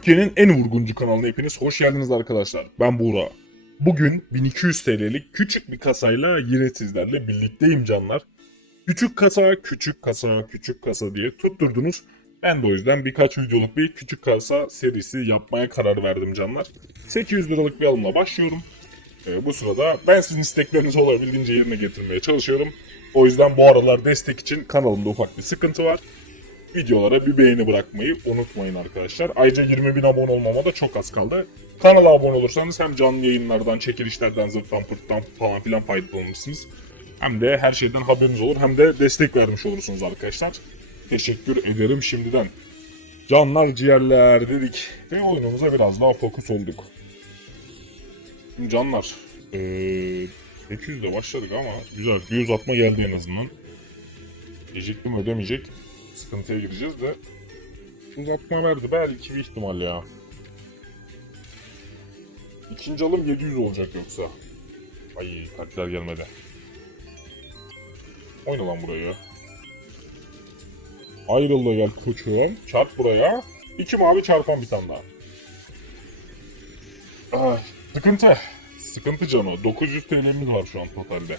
Türkiye'nin en vurguncu kanalına hepiniz hoş geldiniz arkadaşlar. Ben Buğra. Bugün 1200 TL'lik küçük bir kasayla yine sizlerle birlikteyim canlar. Küçük kasa, küçük kasa, küçük kasa diye tutturdunuz. Ben de o yüzden birkaç videoluk bir küçük kasa serisi yapmaya karar verdim canlar. 800 liralık bir alımla başlıyorum. Ee, bu sırada ben sizin isteklerinizi olabildiğince yerine getirmeye çalışıyorum. O yüzden bu aralar destek için kanalımda ufak bir sıkıntı var. Videolara bir beğeni bırakmayı unutmayın arkadaşlar. Ayrıca 20 bin abone olmama da çok az kaldı. Kanala abone olursanız hem canlı yayınlardan, çekilişlerden, zırttan pırttan falan filan faydalanırsınız. Hem de her şeyden haberiniz olur hem de destek vermiş olursunuz arkadaşlar. Teşekkür ederim şimdiden. Canlar ciğerler dedik ve oyunumuza biraz daha fokus olduk. Canlar, ee, 800'de başladık ama güzel bir uzatma geldi en azından. Gecikti mi ödemeyecek sıkıntıya gireceğiz de uzatma verdi belki bir ihtimal ya. İkinci alım 700 olacak yoksa. Ay kartlar gelmedi. Oyna lan buraya. Ayrıl da gel koçum. Çarp buraya. İki mavi çarpan bir tane daha. Ay, sıkıntı. Sıkıntı cano. 900 TL'miz var şu an totalde.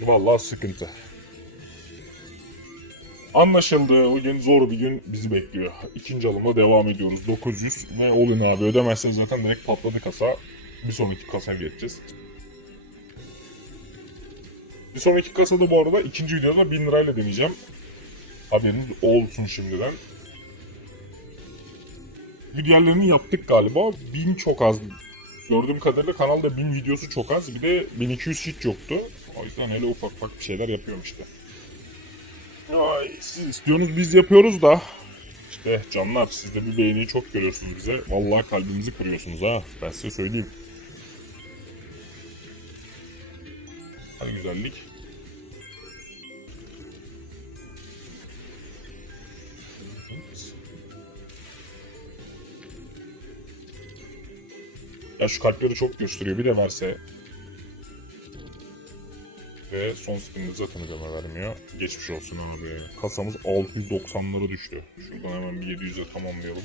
Vallahi sıkıntı. Anlaşıldı. Bugün zor bir gün bizi bekliyor. İkinci alımla devam ediyoruz. 900 ve olun abi. Ödemezsen zaten direkt patladı kasa. Bir sonraki kasaya geçeceğiz. Bir sonraki kasada bu arada ikinci videoda 1000 lirayla deneyeceğim. Haberiniz olsun şimdiden. Diğerlerini yaptık galiba. 1000 çok az. Gördüğüm kadarıyla kanalda 1000 videosu çok az. Bir de 1200 hiç yoktu. O yüzden hele ufak ufak bir şeyler yapıyorum işte. Ay, siz istiyorsunuz biz yapıyoruz da. İşte canlar siz de bir beğeniyi çok görüyorsunuz bize. Vallahi kalbimizi kırıyorsunuz ha. Ben size söyleyeyim. Hadi güzellik. Ya şu kalpleri çok gösteriyor. Bir de verse ve son spininde zaten ödeme vermiyor. Geçmiş olsun abi. Kasamız 690'lara düştü. Şuradan hemen bir 700'e tamamlayalım.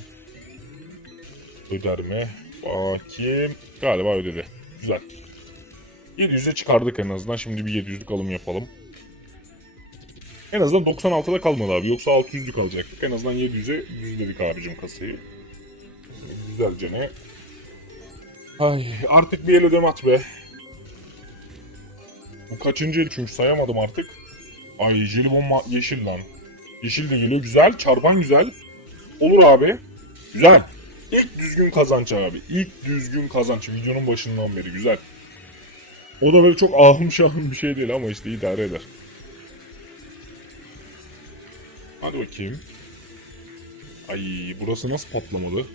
Öder mi? Bakayım. Galiba ödedi. Güzel. 700'e çıkardık en azından. Şimdi bir 700'lük alım yapalım. En azından 96'da kalmadı abi. Yoksa 600'lük alacaktık. En azından 700'e düzledik abicim kasayı. Güzelce ne? Ay, artık bir el ödeme at be. Kaçıncı el çünkü sayamadım artık. Ay jelibon yeşil lan. Yeşil de geliyor. Güzel. Çarpan güzel. Olur abi. Güzel. İlk düzgün kazanç abi. İlk düzgün kazanç. Videonun başından beri. Güzel. O da böyle çok ahım şahım bir şey değil ama işte idare eder. Hadi bakayım. Ay burası nasıl patlamadı?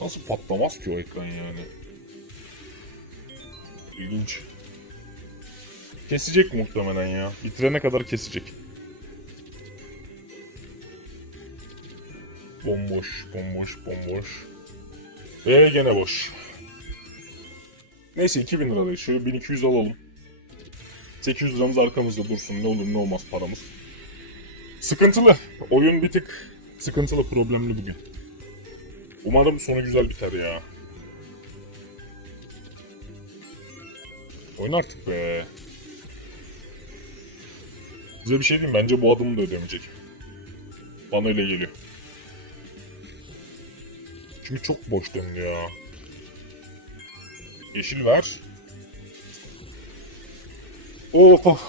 Nasıl patlamaz ki o ekran yani? İlginç. Kesecek muhtemelen ya. Bitirene kadar kesecek. Bomboş, bomboş, bomboş. Ve gene boş. Neyse 2000 lira. Şöyle 1200 alalım. 800 liramız arkamızda dursun. Ne olur ne olmaz paramız. Sıkıntılı. Oyun bir tık sıkıntılı, problemli bugün. Umarım sonu güzel biter ya. Oyun artık be. Size bir şey diyeyim bence bu adımı da ödemeyecek. Bana öyle geliyor. Çünkü çok boş döndü ya. Yeşil ver. Of.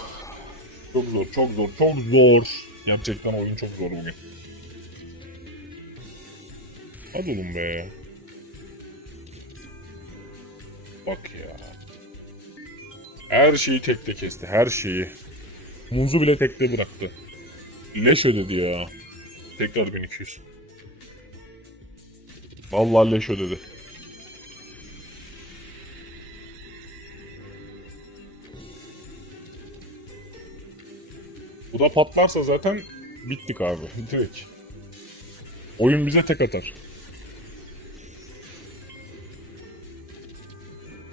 Çok zor, çok zor, çok zor. Gerçekten oyun çok zor bugün. Hadi oğlum be. Bak ya. Her şeyi tekte kesti, her şeyi. Muzu bile tekte bıraktı. Leş ödedi ya. Tekrar 1200. Vallahi leş ödedi. Bu da patlarsa zaten bittik abi. Direkt. Oyun bize tek atar.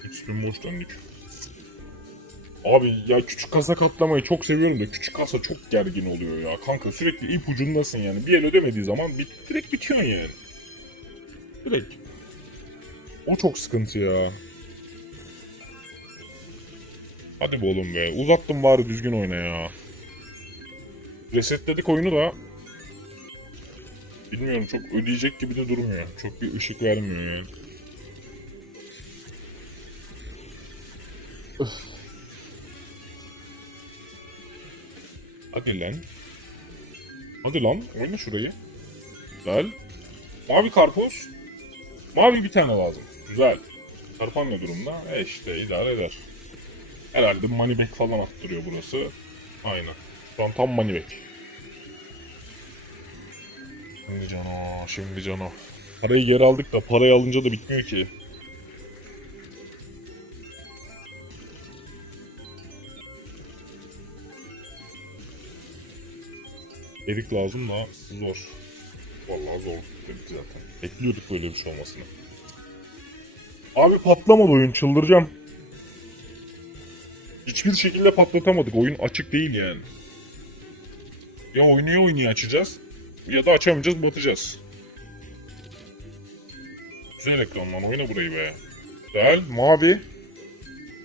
Üç bin boş döndük. Abi ya küçük kasa katlamayı çok seviyorum da küçük kasa çok gergin oluyor ya. Kanka sürekli ip ucundasın yani. Bir el ödemediği zaman bit, direkt bitiyorsun yani. Direkt. O çok sıkıntı ya. Hadi be oğlum be. Uzattım bari düzgün oyna ya. Resetledik oyunu da. Bilmiyorum çok ödeyecek gibi de durmuyor. Çok bir ışık vermiyor yani. Hadi lan. Hadi lan oyna şurayı. Güzel. Mavi karpuz. Mavi bir tane lazım. Güzel. Çarpan ne durumda? E işte idare eder. Herhalde back falan attırıyor burası. Aynen. Şu an tam back. Şimdi cano, şimdi cano. Parayı geri aldık da parayı alınca da bitmiyor ki. Erik lazım da zor. Vallahi zor dedik zaten. Bekliyorduk böyle bir şey olmasını. Abi patlamadı oyun çıldıracağım. Hiçbir şekilde patlatamadık. Oyun açık değil yani. Ya oynaya oynaya açacağız. Ya da açamayacağız batacağız. Güzel ekrandan oyna burayı be. Güzel mavi.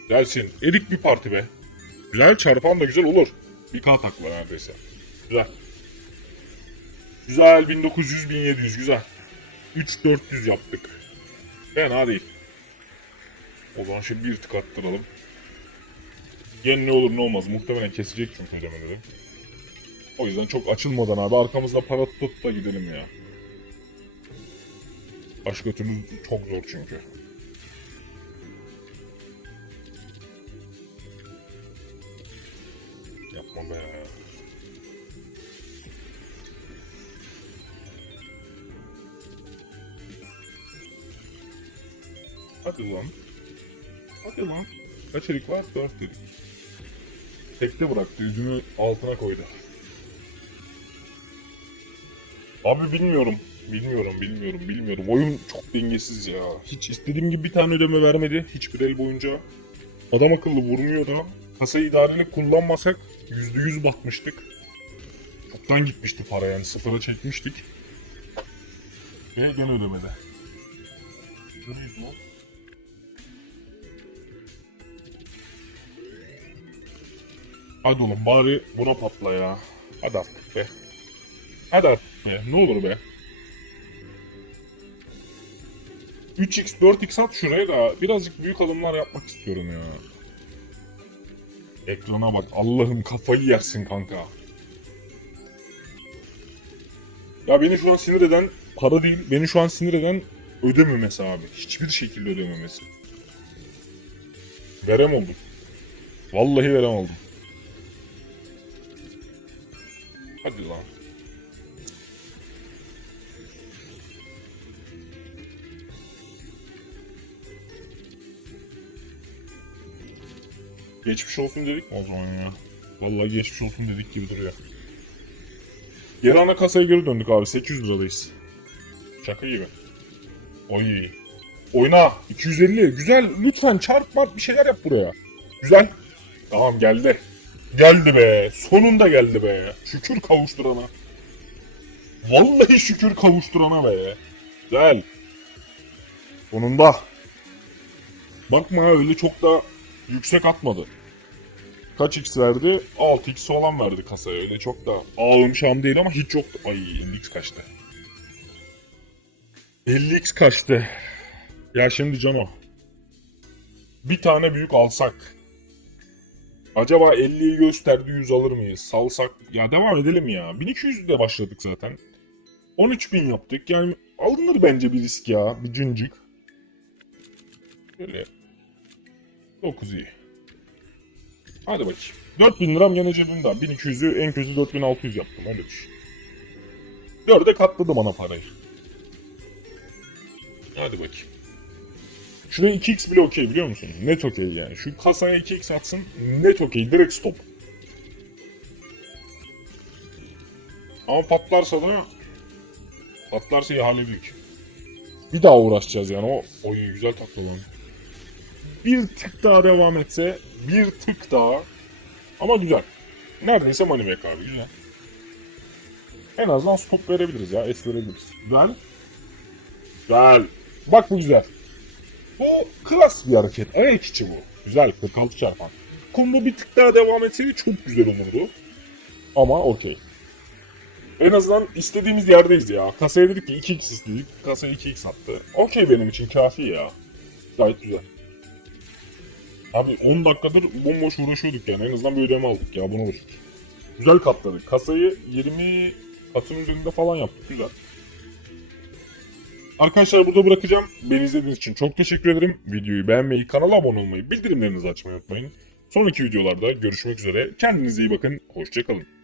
Gelsin. Erik bir parti be. Güzel çarpan da güzel olur. Bir K takla neredeyse. Güzel. Güzel 1900 1700 güzel. 3400 yaptık. Fena değil. O zaman şimdi bir tık attıralım. Gene ne olur ne olmaz. Muhtemelen kesecek çünkü ödemeleri. O yüzden çok açılmadan abi arkamızda para tut da gidelim ya. Başka türlü çok zor çünkü. Hadi lan. Hadi lan. Kaç erik var? Dört dedik. Tekte bıraktı. Yüzünü altına koydu. Abi bilmiyorum. Bilmiyorum, bilmiyorum, bilmiyorum. Oyun çok dengesiz ya. Hiç istediğim gibi bir tane ödeme vermedi. Hiçbir el boyunca. Adam akıllı vurmuyor da. Kasayı idareli kullanmasak yüzde yüz batmıştık. Çoktan gitmişti para yani. Sıfıra çekmiştik. Ve gene ödemedi. Şurayı Hadi oğlum bari buna patla ya. Hadi artık be. Hadi artık be. Ne olur be. 3x 4x at şuraya da birazcık büyük alımlar yapmak istiyorum ya. Ekrana bak Allah'ım kafayı yersin kanka. Ya beni şu an sinir eden para değil, beni şu an sinir eden ödememesi abi. Hiçbir şekilde ödememesi. Verem oldum. Vallahi verem oldum. Hadi lan. Geçmiş olsun dedik mi o zaman ya? Vallahi geçmiş olsun dedik gibi duruyor. Geri ana kasaya geri döndük abi. 800 liradayız. Şaka gibi. Oy. Oyna. 250. Güzel. Lütfen çarp var bir şeyler yap buraya. Güzel. Tamam geldi. Geldi be. Sonunda geldi be. Şükür kavuşturana. Vallahi şükür kavuşturana be. Güzel. Sonunda. Bakma öyle çok da yüksek atmadı. Kaç x verdi? 6x falan verdi kasaya. Öyle çok da ağım şam değil ama hiç yoktu. Ay 50x kaçtı. 50x kaçtı. Ya şimdi Cano. Bir tane büyük alsak. Acaba 50'yi gösterdi 100 alır mıyız? Salsak. Ya devam edelim ya. 1200 de başladık zaten. 13.000 yaptık. Yani alınır bence bir risk ya. Bir cüncük. Böyle 9 iyi. Hadi bakayım. 4000 liram gene cebimde. 1200'ü en kötü 4600 yaptım öyle düşün. 4'e katladı bana parayı. Hadi bakayım. Şuraya 2x bile okey biliyor musun? Net okey yani. Şu kasaya 2x atsın net okey. Direkt stop. Ama patlarsa da patlarsa ihalelik. Bir daha uğraşacağız yani o. Oy güzel takla lan. bir tık daha devam etse bir tık daha ama güzel. Neredeyse back abi güzel. En azından stop verebiliriz ya. Es verebiliriz. Güzel. Güzel. Bak bu güzel. Bu klas bir hareket. Ayak içi bu. Güzel 46 çarpan. Combo bir tık daha devam etseydi çok güzel olurdu. Ama okey. En azından istediğimiz yerdeyiz ya. Kasaya dedik ki 2x istedik. Kasa 2x attı. Okey benim için kafi ya. Gayet güzel. Abi 10 dakikadır bomboş uğraşıyorduk yani. En azından bir ödeme aldık ya bunu şükür. Güzel katladık. Kasayı 20 katın üzerinde falan yaptık. Güzel. Arkadaşlar burada bırakacağım. Beni izlediğiniz için çok teşekkür ederim. Videoyu beğenmeyi, kanala abone olmayı, bildirimlerinizi açmayı unutmayın. Sonraki videolarda görüşmek üzere. Kendinize iyi bakın. Hoşçakalın.